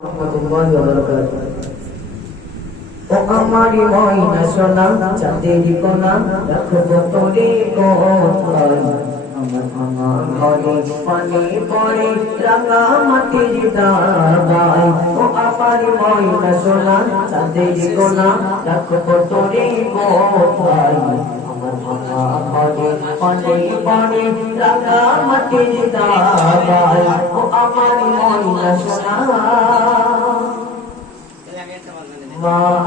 ও আমারি ময়না সোনা, চাঁদের কোনা রাখব তোরে কোথায় আমার ভাঙা ঘরে পানি পড়ে, রাঙা মাটির দাবায় ও আমারি ময়না সোনা, চাঁদের কোনা রাখব তোরে কোথায় আমার ভাঙা ঘরে পানি পড়ে, রাঙা মাটির দাবায় ও আমারি ময়না সোনা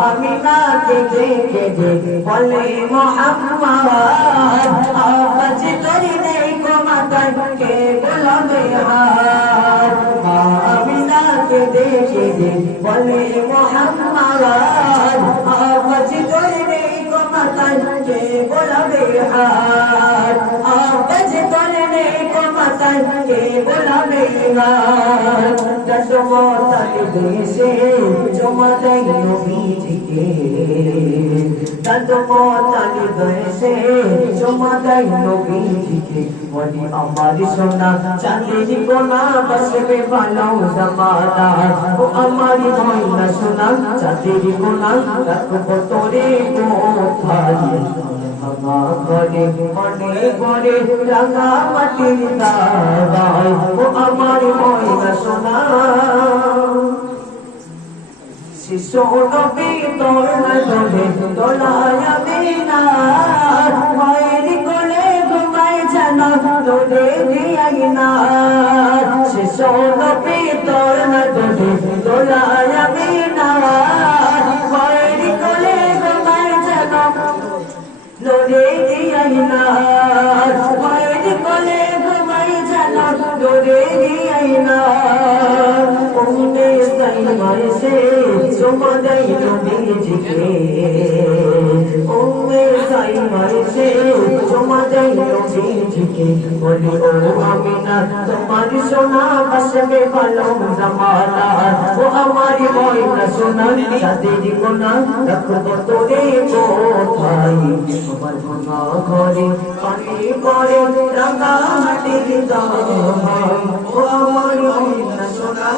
अमीनाके देखे बोले मोहम्मद आवाज़ करी दे को मदन के बुलंद हार अमीनाके देखे जे बोले मोहम्मद आवाज़ करी नहीं को मदन के बुलंद हार आवाज़ करी दे को मदन के बुलंद हार दसों ताली देशे দেয় নবীজিকে দশমতালি দেশে জমা দেয় নবীজিকে বলি, আমার সোনা চাঁদের কোনা বসবে ভালো জামানা ও আমার ময়না সোনা চাঁদের কোনা রাখব তোরে কোথায় ভাঙা করে মনে করে রাঙা মাটির দাবায়। ও আমার ময়না সোনা শিশু নবী তোলা দোলে দোলায়া বিনা মায়ের কোলে ঘুমায় যেন দোলে দিয়াই না শিশু নবী জমা দেয় নবীজিকে উম্মে সাইমার সে জমা দেয় নবীজিকে বলি ও আমিনা তোমার সোনা বসবে ভালো জামালা ও আমার ময়না সোনা সাদের কোনা রাখব তোরে কোথায় আমার ভাঙা ঘরে পানি পড়ে রাঙা মাটির দাম ও আমার ময়না সোনা